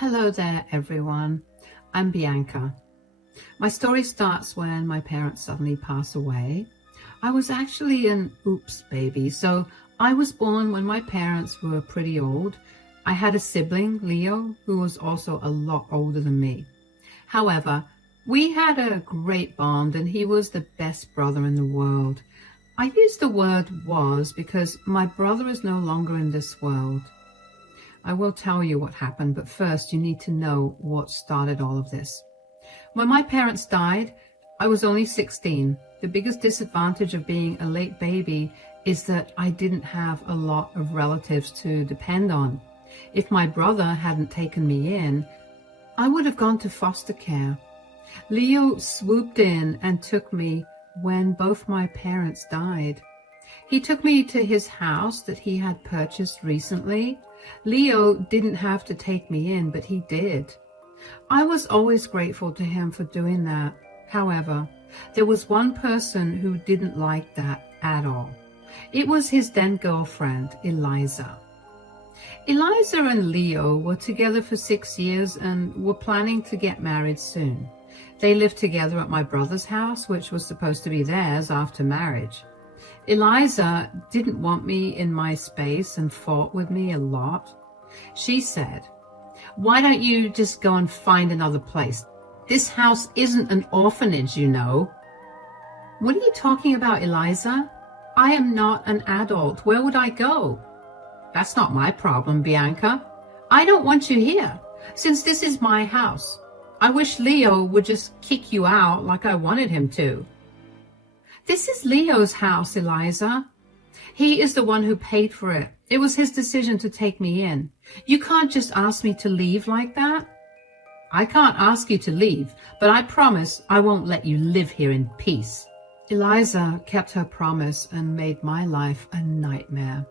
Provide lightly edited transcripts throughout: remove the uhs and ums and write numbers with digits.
Hello there, everyone. I'm Bianca. My story starts when my parents suddenly pass away. I was actually an oops baby, so I was born when my parents were pretty old. I had a sibling, Leo, who was also a lot older than me. However, we had a great bond and he was the best brother in the world. I use the word was because my brother is no longer in this world. I will tell you what happened, but first you need to know what started all of this. When my parents died, I was only 16. The biggest disadvantage of being a late baby is that I didn't have a lot of relatives to depend on. If my brother hadn't taken me in, I would have gone to foster care. Leo swooped in and took me when both my parents died. He took me to his house that he had purchased recently. Leo didn't have to take me in, but he did. I was always grateful to him for doing that. However, there was one person who didn't like that at all. It was his then girlfriend, Eliza. Eliza and Leo were together for 6 years and were planning to get married soon. They lived together at my brother's house, which was supposed to be theirs after marriage. Eliza didn't want me in my space and fought with me a lot. She said, "Why don't you just go and find another place? This house isn't an orphanage, you know." "What are you talking about, Eliza? I am not an adult. Where would I go?" "That's not my problem, Bianca. I don't want you here, since this is my house. I wish Leo would just kick you out like I wanted him to." "This is Leo's house, Eliza. He is the one who paid for it. It was his decision to take me in. You can't just ask me to leave like that." "I can't ask you to leave, but I promise I won't let you live here in peace." Eliza kept her promise and made my life a nightmare.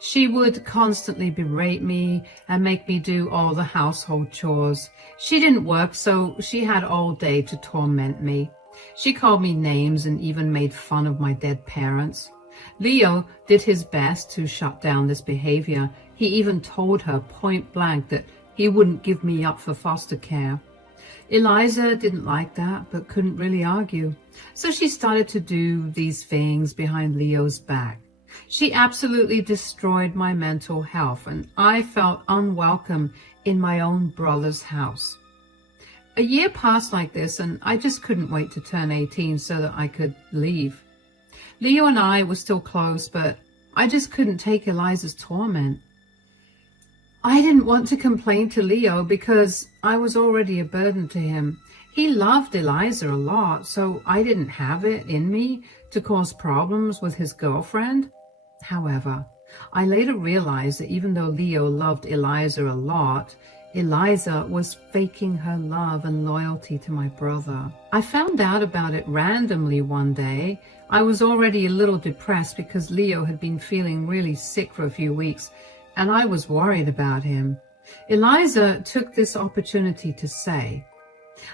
She would constantly berate me and make me do all the household chores. She didn't work, so she had all day to torment me. She called me names and even made fun of my dead parents. Leo did his best to shut down this behavior. He even told her point blank that he wouldn't give me up for foster care. Eliza didn't like that, but couldn't really argue. So she started to do these things behind Leo's back. She absolutely destroyed my mental health, and I felt unwelcome in my own brother's house. A year passed like this, and I just couldn't wait to turn 18 so that I could leave. Leo and I were still close, but I just couldn't take Eliza's torment. I didn't want to complain to Leo because I was already a burden to him. He loved Eliza a lot, so I didn't have it in me to cause problems with his girlfriend. However, I later realized that even though Leo loved Eliza a lot, Eliza was faking her love and loyalty to my brother. I found out about it randomly one day. I was already a little depressed because Leo had been feeling really sick for a few weeks, and I was worried about him. Eliza took this opportunity to say,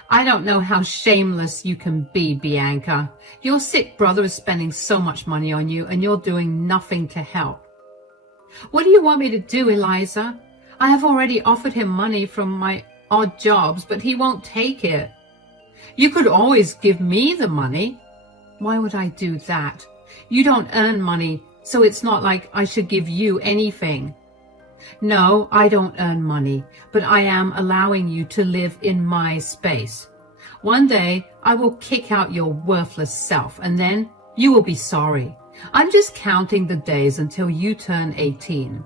"I don't know how shameless you can be, Bianca. Your sick brother is spending so much money on you, and you're doing nothing to help." "What do you want me to do, Eliza? I have already offered him money from my odd jobs, but he won't take it." "You could always give me the money." "Why would I do that? You don't earn money, so it's not like I should give you anything." "No, I don't earn money, but I am allowing you to live in my space. One day I will kick out your worthless self, and then you will be sorry. I'm just counting the days until you turn 18.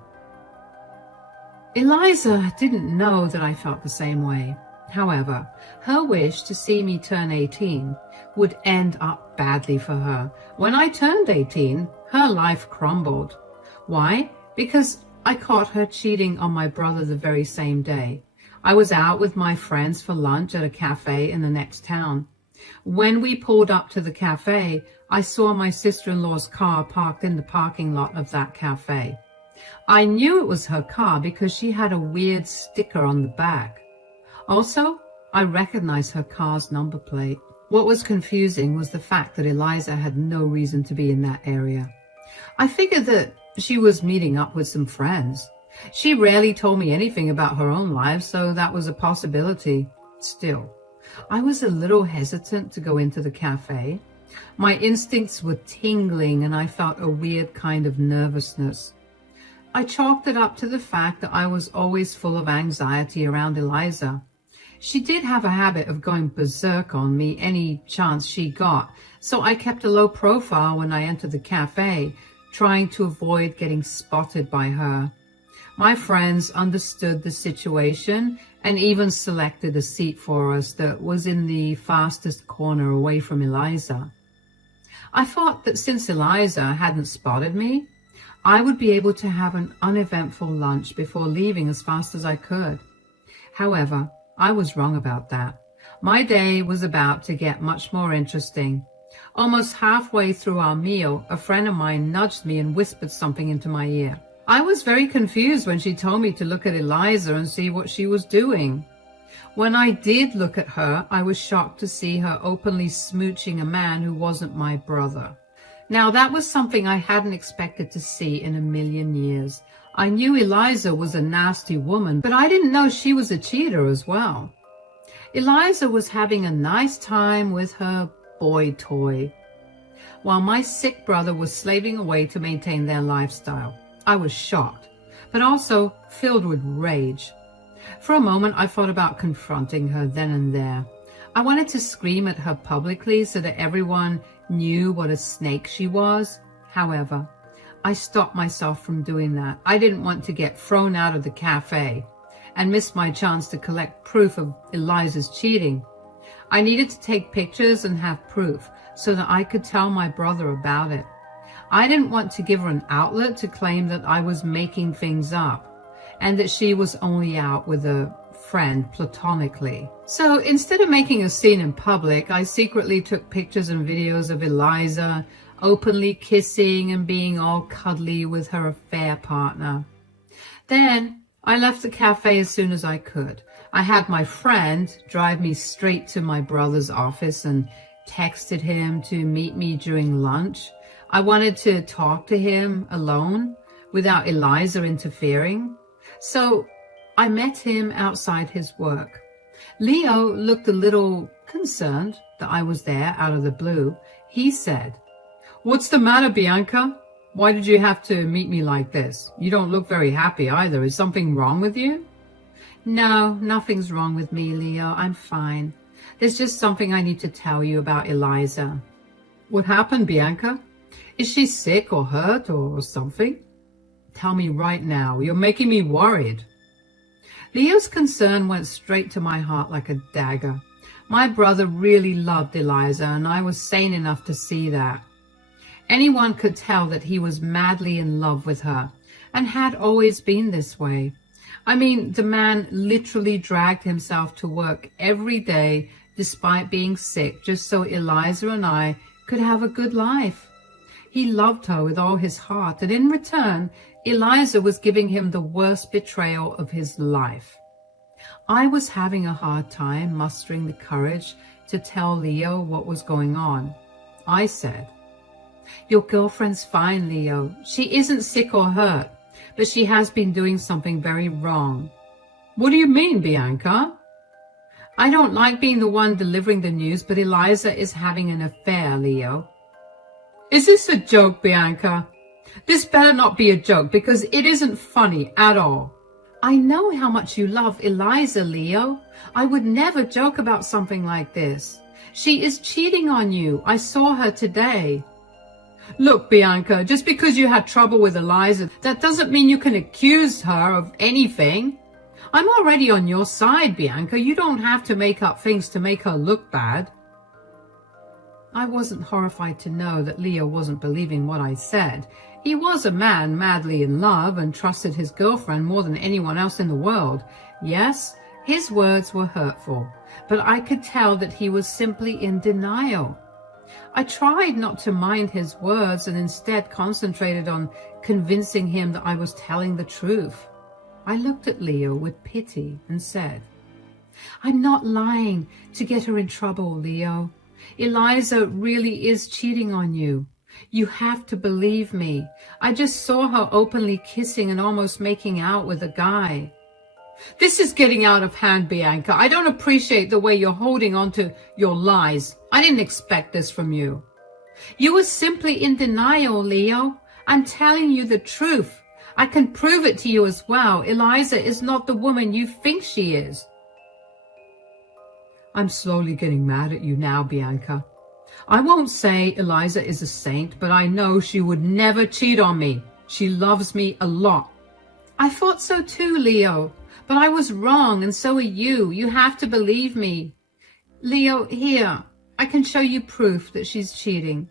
Eliza didn't know that I felt the same way. However, her wish to see me turn 18 would end up badly for her. When I turned 18, her life crumbled. Why? Because I caught her cheating on my brother the very same day. I was out with my friends for lunch at a cafe in the next town. When we pulled up to the cafe, I saw my sister-in-law's car parked in the parking lot of that cafe. I knew it was her car because she had a weird sticker on the back. Also, I recognized her car's number plate. What was confusing was the fact that Eliza had no reason to be in that area. I figured that she was meeting up with some friends. She rarely told me anything about her own life, so that was a possibility. Still, I was a little hesitant to go into the cafe. My instincts were tingling and I felt a weird kind of nervousness. I chalked it up to the fact that I was always full of anxiety around Eliza. She did have a habit of going berserk on me any chance she got, so I kept a low profile when I entered the cafe, trying to avoid getting spotted by her. My friends understood the situation and even selected a seat for us that was in the fastest corner away from Eliza. I thought that since Eliza hadn't spotted me, I would be able to have an uneventful lunch before leaving as fast as I could. However, I was wrong about that. My day was about to get much more interesting. Almost halfway through our meal, a friend of mine nudged me and whispered something into my ear. I was very confused when she told me to look at Eliza and see what she was doing. When I did look at her, I was shocked to see her openly smooching a man who wasn't my brother. Now, that was something I hadn't expected to see in a million years. I knew Eliza was a nasty woman, but I didn't know she was a cheater as well. Eliza was having a nice time with her boy toy, while my sick brother was slaving away to maintain their lifestyle. I was shocked, but also filled with rage. For a moment, I thought about confronting her then and there. I wanted to scream at her publicly so that everyone knew what a snake she was. However, I stopped myself from doing that. I didn't want to get thrown out of the cafe and miss my chance to collect proof of Eliza's cheating. I needed to take pictures and have proof so that I could tell my brother about it. I didn't want to give her an outlet to claim that I was making things up and that she was only out with a friend platonically. So instead of making a scene in public, I secretly took pictures and videos of Eliza openly kissing and being all cuddly with her affair partner. Then I left the cafe as soon as I could. I had my friend drive me straight to my brother's office and texted him to meet me during lunch. I wanted to talk to him alone without Eliza interfering. So I met him outside his work. Leo looked a little concerned that I was there out of the blue. He said, "What's the matter, Bianca? Why did you have to meet me like this? You don't look very happy either. Is something wrong with you?" "No, nothing's wrong with me, Leo. I'm fine. There's just something I need to tell you about Eliza." "What happened, Bianca? Is she sick or hurt or something? Tell me right now. You're making me worried." Leo's concern went straight to my heart like a dagger. My brother really loved Eliza, and I was sane enough to see that. Anyone could tell that he was madly in love with her, and had always been this way. I mean, the man literally dragged himself to work every day despite being sick, just so Eliza and I could have a good life. He loved her with all his heart, and in return, Eliza was giving him the worst betrayal of his life. I was having a hard time mustering the courage to tell Leo what was going on. I said, "Your girlfriend's fine, Leo. She isn't sick or hurt, but she has been doing something very wrong." "What do you mean, Bianca?" "I don't like being the one delivering the news, but Eliza is having an affair, Leo." "Is this a joke, Bianca? This better not be a joke, because it isn't funny at all." "I know how much you love Eliza, Leo. I would never joke about something like this. She is cheating on you. I saw her today." "Look, Bianca, just because you had trouble with Eliza, that doesn't mean you can accuse her of anything. I'm already on your side, Bianca. You don't have to make up things to make her look bad." I wasn't horrified to know that Leo wasn't believing what I said. He was a man madly in love and trusted his girlfriend more than anyone else in the world. Yes, his words were hurtful, but I could tell that he was simply in denial. I tried not to mind his words and instead concentrated on convincing him that I was telling the truth. I looked at Leo with pity and said, "I'm not lying to get her in trouble, Leo. Eliza really is cheating on you. You have to believe me. I just saw her openly kissing and almost making out with a guy. This is getting out of hand, Bianca. I don't appreciate the way you're holding on to your lies. I didn't expect this from you. You were simply in denial, Leo. I'm telling you the truth. I can prove it to you as well. Eliza is not the woman you think she is. I'm slowly getting mad at you now, Bianca. I won't say Eliza is a saint, but I know she would never cheat on me. She loves me a lot. I thought so too, Leo. But I was wrong, and so are you. You have to believe me. Leo, here, I can show you proof that she's cheating.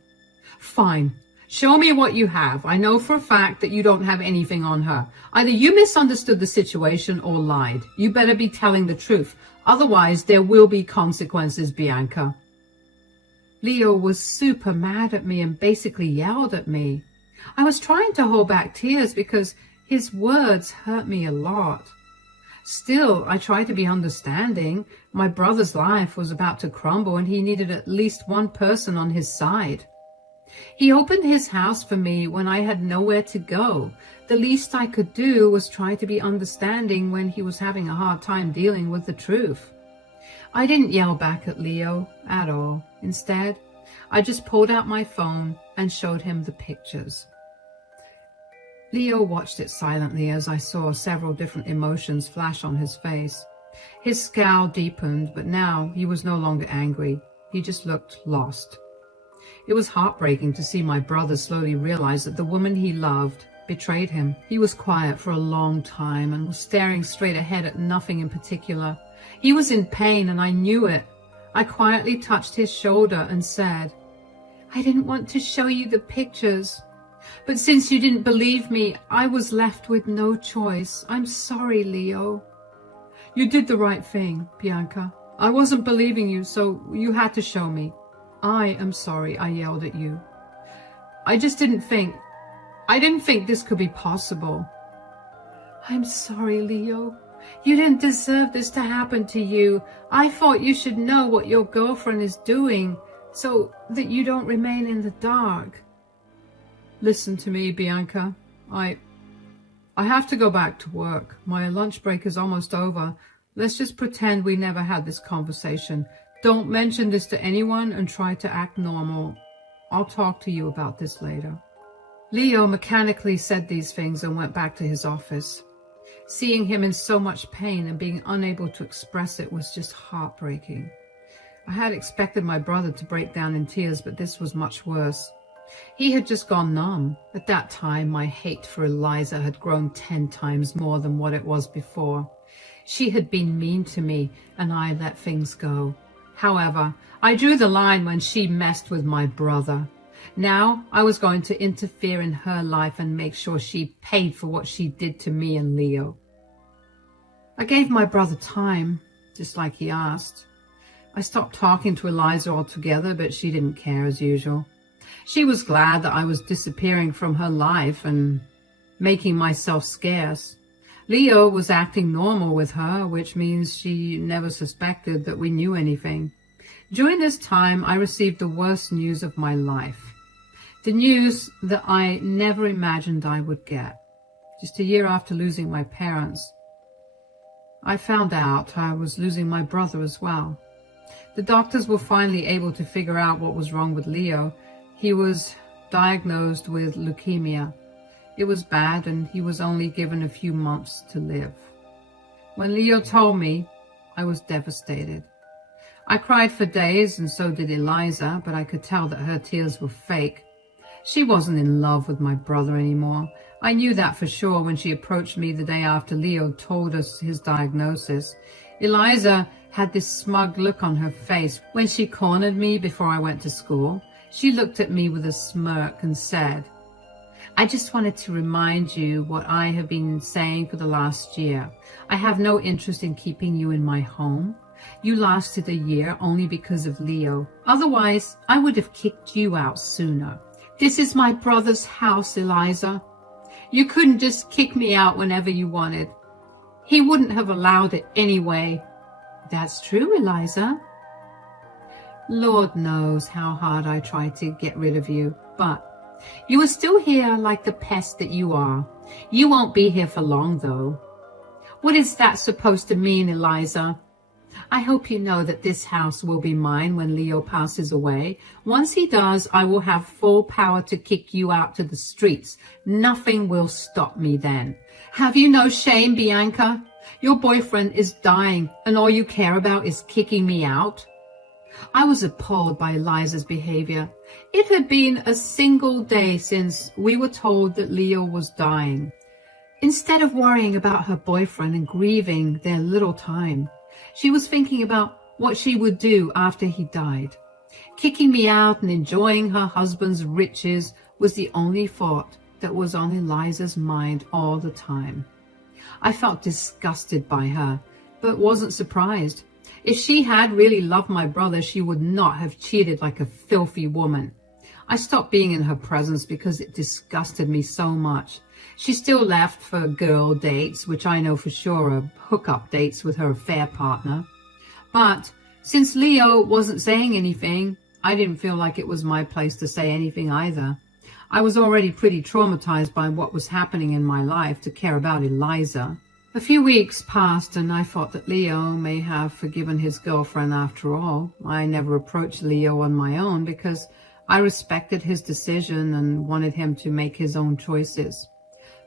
Fine. Show me what you have. I know for a fact that you don't have anything on her. Either you misunderstood the situation or lied. You better be telling the truth. Otherwise, there will be consequences, Bianca. Leo was super mad at me and basically yelled at me. I was trying to hold back tears because his words hurt me a lot. Still, I tried to be understanding. My brother's life was about to crumble and he needed at least one person on his side. He opened his house for me when I had nowhere to go. The least I could do was try to be understanding when he was having a hard time dealing with the truth. I didn't yell back at Leo at all. Instead, I just pulled out my phone and showed him the pictures. Leo watched it silently as I saw several different emotions flash on his face. His scowl deepened, but now he was no longer angry. He just looked lost. It was heartbreaking to see my brother slowly realize that the woman he loved betrayed him. He was quiet for a long time and was staring straight ahead at nothing in particular. He was in pain and I knew it. I quietly touched his shoulder and said, I didn't want to show you the pictures. But since you didn't believe me, I was left with no choice. I'm sorry, Leo. You did the right thing, Bianca. I wasn't believing you, so you had to show me. I am sorry I yelled at you. I didn't think this could be possible. I'm sorry, Leo. You didn't deserve this to happen to you. I thought you should know what your girlfriend is doing so that you don't remain in the dark. Listen to me, Bianca. I have to go back to work. My lunch break is almost over. Let's just pretend we never had this conversation. Don't mention this to anyone and try to act normal. I'll talk to you about this later. Leo mechanically said these things and went back to his office. Seeing him in so much pain and being unable to express it was just heartbreaking. I had expected my brother to break down in tears, but this was much worse. He had just gone numb. At that time, my hate for Eliza had grown 10 times more than what it was before. She had been mean to me, and I let things go. However, I drew the line when she messed with my brother. Now I was going to interfere in her life and make sure she paid for what she did to me and Leo. I gave my brother time, just like he asked. I stopped talking to Eliza altogether, but she didn't care as usual. She was glad that I was disappearing from her life and making myself scarce. Leo was acting normal with her, which means she never suspected that we knew anything. During this time, I received the worst news of my life. The news that I never imagined I would get. Just a year after losing my parents, I found out I was losing my brother as well. The doctors were finally able to figure out what was wrong with Leo. He was diagnosed with leukemia. It was bad and he was only given a few months to live. When Leo told me, I was devastated. I cried for days and so did Eliza, but I could tell that her tears were fake. She wasn't in love with my brother anymore. I knew that for sure when she approached me the day after Leo told us his diagnosis. Eliza had this smug look on her face when she cornered me before I went to school. She looked at me with a smirk and said, I just wanted to remind you what I have been saying for the last year. I have no interest in keeping you in my home. You lasted a year only because of Leo. Otherwise, I would have kicked you out sooner. This is my brother's house, Eliza. You couldn't just kick me out whenever you wanted. He wouldn't have allowed it anyway. That's true, Eliza. Lord knows how hard I tried to get rid of you, but You are still here like the pest that you are. You won't be here for long, though. What is that supposed to mean, Eliza? I hope you know that this house will be mine when Leo passes away. Once he does, I will have full power to kick you out to the streets. Nothing will stop me then. Have you no shame, Bianca? Your boyfriend is dying, and all you care about is kicking me out? I was appalled by Eliza's behavior. It had been a single day since we were told that Leo was dying. Instead of worrying about her boyfriend and grieving their little time, she was thinking about what she would do after he died. Kicking me out and enjoying her husband's riches was the only thought that was on Eliza's mind all the time. I felt disgusted by her, but wasn't surprised. If she had really loved my brother, she would not have cheated like a filthy woman. I stopped being in her presence because it disgusted me so much. She still left for girl dates, which I know for sure are hookup dates with her affair partner. But since Leo wasn't saying anything, I didn't feel like it was my place to say anything either. I was already pretty traumatized by what was happening in my life to care about Eliza. A few weeks passed and I thought that Leo may have forgiven his girlfriend after all. I never approached Leo on my own because I respected his decision and wanted him to make his own choices.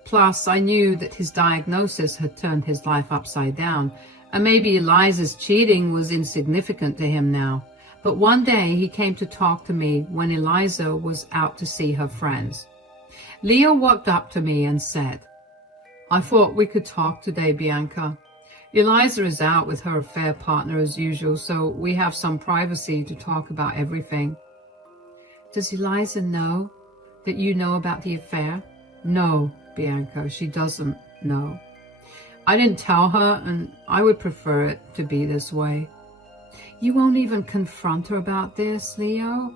Plus, I knew that his diagnosis had turned his life upside down, and maybe Eliza's cheating was insignificant to him now. But one day he came to talk to me when Eliza was out to see her friends. Leo walked up to me and said, "I thought we could talk today, Bianca. Eliza is out with her affair partner as usual, so we have some privacy to talk about everything." "Does Eliza know that you know about the affair?" "No, Bianca, she doesn't know. I didn't tell her, and I would prefer it to be this way." "You won't even confront her about this, Leo?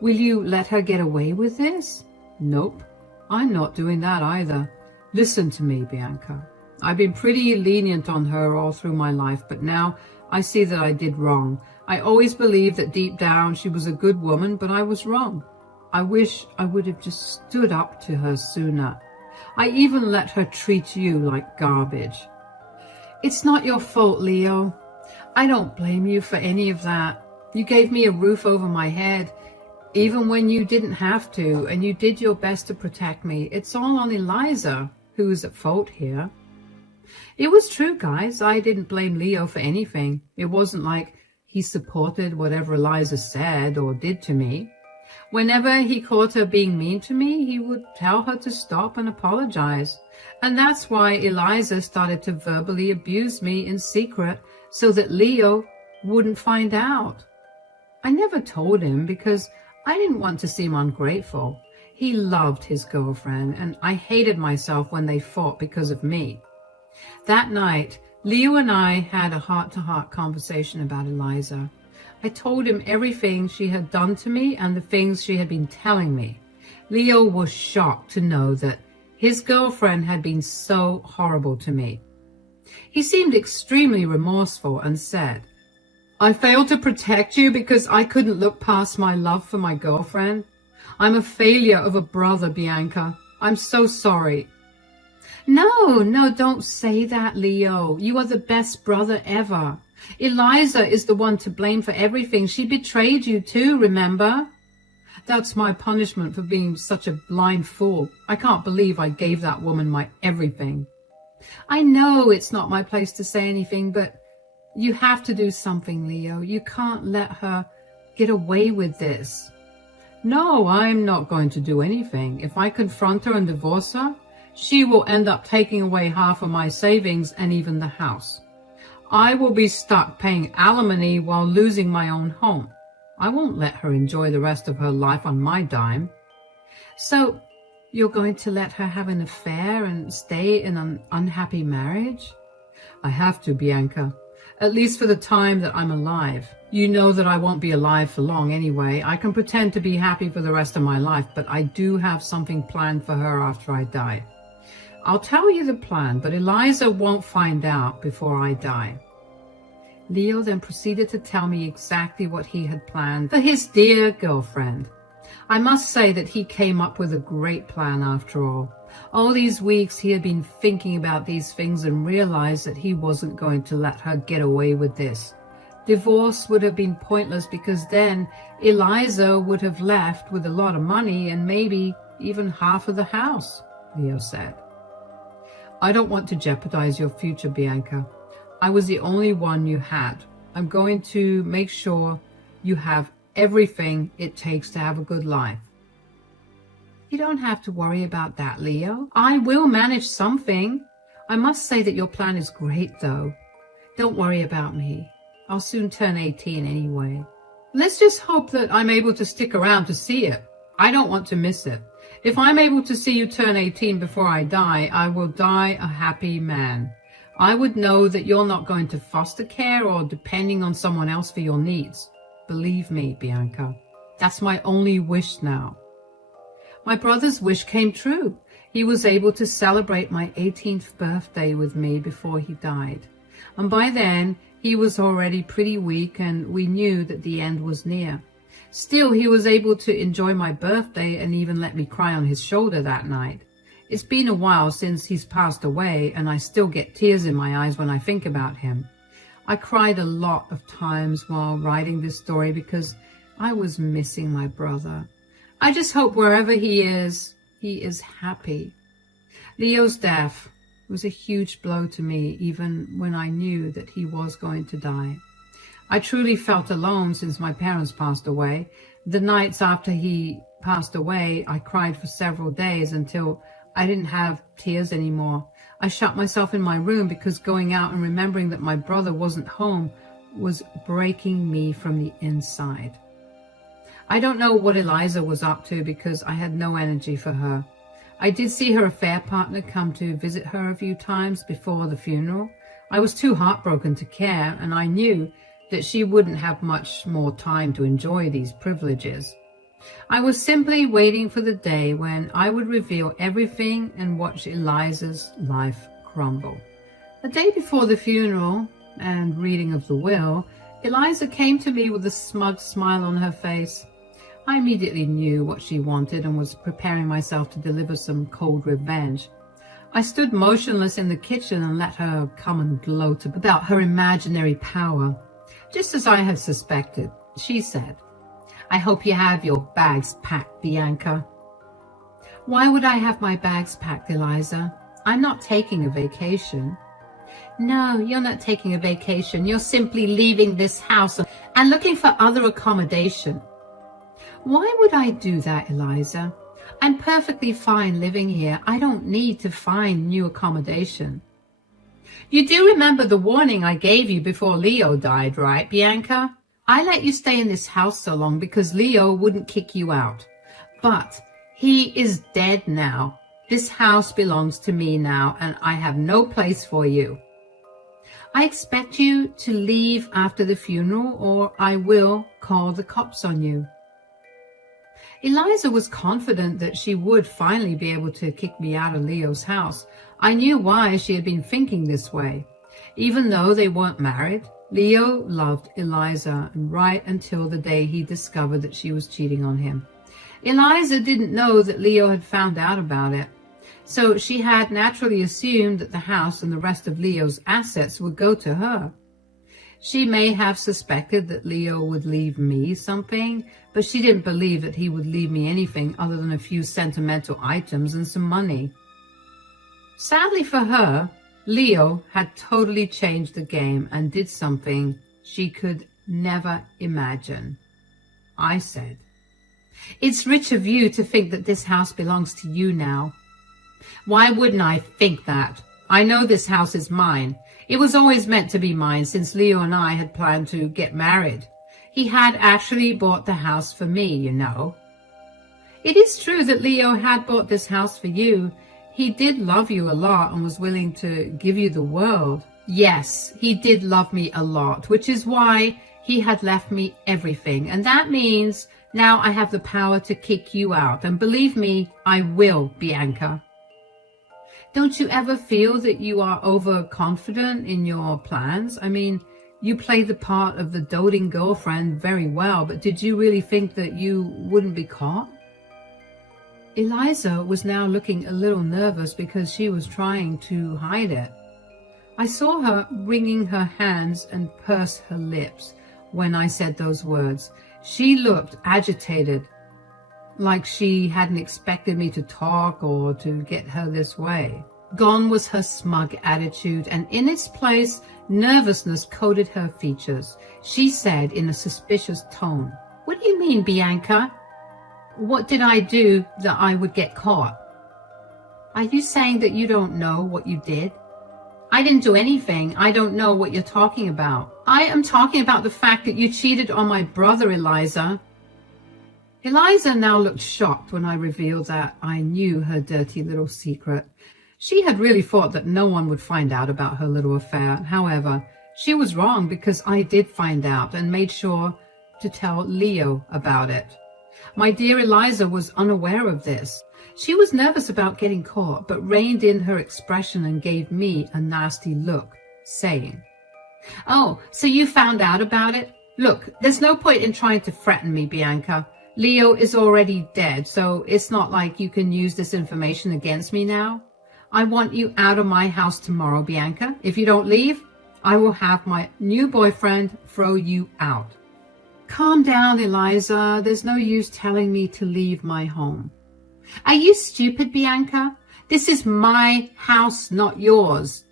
Will you let her get away with this?" "Nope, I'm not doing that either. Listen to me, Bianca. I've been pretty lenient on her all through my life, but now I see that I did wrong. I always believed that deep down she was a good woman, but I was wrong. I wish I would have just stood up to her sooner. I even let her treat you like garbage." "It's not your fault, Leo. I don't blame you for any of that. You gave me a roof over my head, even when you didn't have to, and you did your best to protect me. It's all on Eliza, who is at fault here." It was true, guys. I didn't blame Leo for anything. It wasn't like he supported whatever Eliza said or did to me. Whenever he caught her being mean to me, he would tell her to stop and apologize. And that's why Eliza started to verbally abuse me in secret so that Leo wouldn't find out. I never told him because I didn't want to seem ungrateful. He loved his girlfriend, and I hated myself when they fought because of me. That night, Leo and I had a heart-to-heart conversation about Eliza. I told him everything she had done to me and the things she had been telling me. Leo was shocked to know that his girlfriend had been so horrible to me. He seemed extremely remorseful and said, "I failed to protect you because I couldn't look past my love for my girlfriend. I'm a failure of a brother, Bianca. I'm so sorry." No, don't say that, Leo. You are the best brother ever. Eliza is the one to blame for everything. She betrayed you too, remember? That's my punishment for being such a blind fool. I can't believe I gave that woman my everything. I know it's not my place to say anything, but you have to do something, Leo. You can't let her get away with this. No, I'm not going to do anything. If I confront her and divorce her, she will end up taking away half of my savings and even the house. I will be stuck paying alimony while losing my own home. I won't let her enjoy the rest of her life on my dime. So you're going to let her have an affair and stay in an unhappy marriage? I have to, Bianca. At least for the time that I'm alive. You know that I won't be alive for long anyway. I can pretend to be happy for the rest of my life, but I do have something planned for her after I die. I'll tell you the plan, but Eliza won't find out before I die. Leo then proceeded to tell me exactly what he had planned for his dear girlfriend. I must say that he came up with a great plan after all. All these weeks he had been thinking about these things and realized that he wasn't going to let her get away with this. Divorce would have been pointless because then Eliza would have left with a lot of money and maybe even half of the house, Leo said. I don't want to jeopardize your future, Bianca. I was the only one you had. I'm going to make sure you have everything it takes to have a good life. You don't have to worry about that, Leo. I will manage something. I must say that your plan is great, though. Don't worry about me. I'll soon turn 18 anyway. Let's just hope that I'm able to stick around to see it. I don't want to miss it. If I'm able to see you turn 18 before I die, I will die a happy man. I would know that you're not going to foster care or depending on someone else for your needs. Believe me, Bianca, that's my only wish now. My brother's wish came true. He was able to celebrate my 18th birthday with me before he died. And by then, he was already pretty weak and we knew that the end was near. Still, he was able to enjoy my birthday and even let me cry on his shoulder that night. It's been a while since he's passed away and I still get tears in my eyes when I think about him. I cried a lot of times while writing this story because I was missing my brother. I just hope wherever he is happy. Leo's death was a huge blow to me even when I knew that he was going to die. I truly felt alone since my parents passed away. The nights after he passed away, I cried for several days until I didn't have tears anymore. I shut myself in my room because going out and remembering that my brother wasn't home was breaking me from the inside. I don't know what Eliza was up to because I had no energy for her. I did see her affair partner come to visit her a few times before the funeral. I was too heartbroken to care, and I knew that she wouldn't have much more time to enjoy these privileges. I was simply waiting for the day when I would reveal everything and watch Eliza's life crumble. The day before the funeral and reading of the will, Eliza came to me with a smug smile on her face. I immediately knew what she wanted and was preparing myself to deliver some cold revenge. I stood motionless in the kitchen and let her come and gloat about her imaginary power. Just as I had suspected, she said, I hope you have your bags packed, Bianca. Why would I have my bags packed, Eliza? I'm not taking a vacation. No, you're not taking a vacation. You're simply leaving this house and looking for other accommodation. Why would I do that, Eliza? I'm perfectly fine living here. I don't need to find new accommodation. You do remember the warning I gave you before Leo died, right, Bianca? I let you stay in this house so long because Leo wouldn't kick you out. But he is dead now. This house belongs to me now, and I have no place for you. I expect you to leave after the funeral, or I will call the cops on you. Eliza was confident that she would finally be able to kick me out of Leo's house. I knew why she had been thinking this way. Even though they weren't married, Leo loved Eliza right until the day he discovered that she was cheating on him. Eliza didn't know that Leo had found out about it, so she had naturally assumed that the house and the rest of Leo's assets would go to her. She may have suspected that Leo would leave me something, but she didn't believe that he would leave me anything other than a few sentimental items and some money. Sadly for her, Leo had totally changed the game and did something she could never imagine. I said, It's rich of you to think that this house belongs to you now. Why wouldn't I think that? I know this house is mine. It was always meant to be mine since Leo and I had planned to get married. He had actually bought the house for me, you know. It is true that Leo had bought this house for you. He did love you a lot and was willing to give you the world. Yes, he did love me a lot, which is why he had left me everything. And that means now I have the power to kick you out. And believe me, I will, Bianca. Don't you ever feel that you are overconfident in your plans? I mean, you play the part of the doting girlfriend very well, but did you really think that you wouldn't be caught? Eliza was now looking a little nervous because she was trying to hide it. I saw her wringing her hands and purse her lips when I said those words. She looked agitated, like she hadn't expected me to talk or to get her this way. Gone was her smug attitude, and in its place, nervousness coated her features. She said in a suspicious tone, "What do you mean, Bianca? What did I do that I would get caught? Are you saying that you don't know what you did?" "I didn't do anything. I don't know what you're talking about." "I am talking about the fact that you cheated on my brother, Eliza." Eliza now looked shocked when I revealed that I knew her dirty little secret. She had really thought that no one would find out about her little affair. However, she was wrong, because I did find out and made sure to tell Leo about it. My dear Eliza was unaware of this. She was nervous about getting caught, but reined in her expression and gave me a nasty look, saying, "Oh, so you found out about it? Look, there's no point in trying to threaten me, Bianca. Leo is already dead, so it's not like you can use this information against me now. I want you out of my house tomorrow, Bianca. If you don't leave, I will have my new boyfriend throw you out." "Calm down, Eliza. There's no use telling me to leave my home." "Are you stupid, Bianca? This is my house, not yours."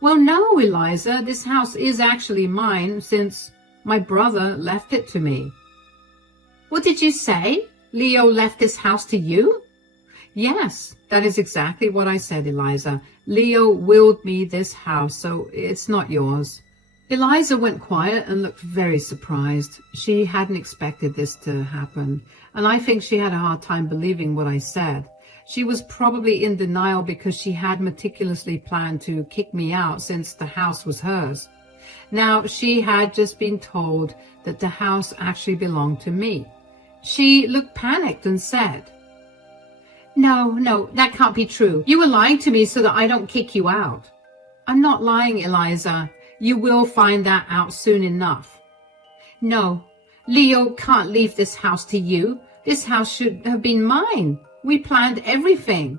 "Well, no, Eliza. This house is actually mine since my brother left it to me." "What did you say? Leo left this house to you?" "Yes, that is exactly what I said, Eliza. Leo willed me this house, so it's not yours." Eliza went quiet and looked very surprised. She hadn't expected this to happen, and I think she had a hard time believing what I said. She was probably in denial because she had meticulously planned to kick me out since the house was hers. Now she had just been told that the house actually belonged to me. She looked panicked and said, No, that can't be true. You were lying to me so that I don't kick you out." "I'm not lying, Eliza. You will find that out soon enough." "No, Leo can't leave this house to you. This house should have been mine. We planned everything."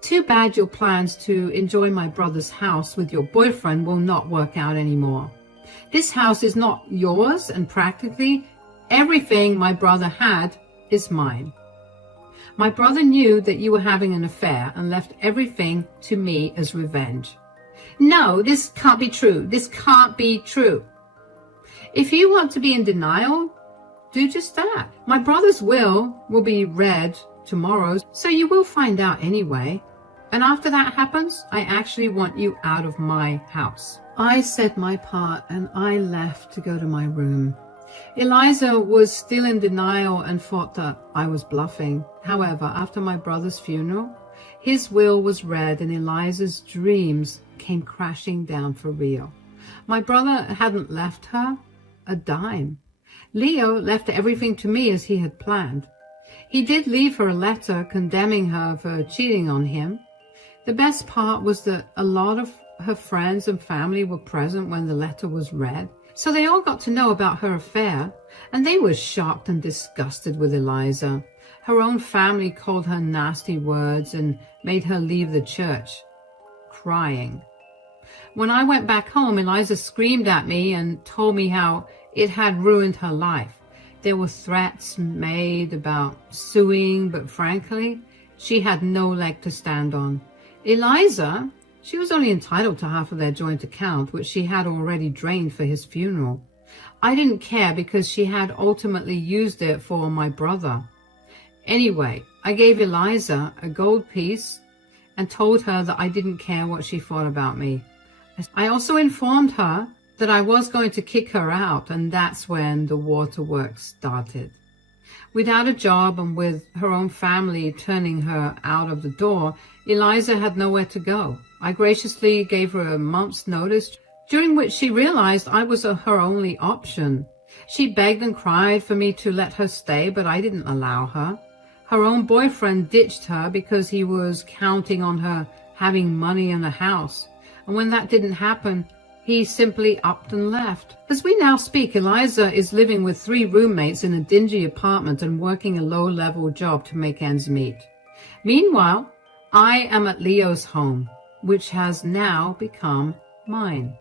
"Too bad your plans to enjoy my brother's house with your boyfriend will not work out anymore. This house is not yours, and practically everything my brother had is mine. My brother knew that you were having an affair and left everything to me as revenge." "No, this can't be true. This can't be true." "If you want to be in denial, do just that. My brother's will be read tomorrow, so you will find out anyway. And after that happens, I actually want you out of my house." I said my part and I left to go to my room. Eliza was still in denial and thought that I was bluffing. However, after my brother's funeral, his will was read and Eliza's dreams came crashing down for real. My brother hadn't left her a dime. Leo left everything to me as he had planned. He did leave her a letter condemning her for cheating on him. The best part was that a lot of her friends and family were present when the letter was read. So they all got to know about her affair, and they were shocked and disgusted with Eliza. Her own family called her nasty words and made her leave the church, crying. When I went back home, Eliza screamed at me and told me how it had ruined her life. There were threats made about suing, but frankly, she had no leg to stand on. Eliza, she was only entitled to half of their joint account, which she had already drained for his funeral. I didn't care because she had ultimately used it for my brother. Anyway, I gave Eliza a gold piece and told her that I didn't care what she thought about me. I also informed her that I was going to kick her out, and that's when the waterworks started. Without a job and with her own family turning her out of the door, Eliza had nowhere to go. I graciously gave her a month's notice, during which she realized I was her only option. She begged and cried for me to let her stay, but I didn't allow her. Her own boyfriend ditched her because he was counting on her having money and a house. And when that didn't happen, He simply upped and left. As we now speak, Eliza is living with 3 roommates in a dingy apartment and working a low-level job to make ends meet. Meanwhile, I am at Leo's home, which has now become mine.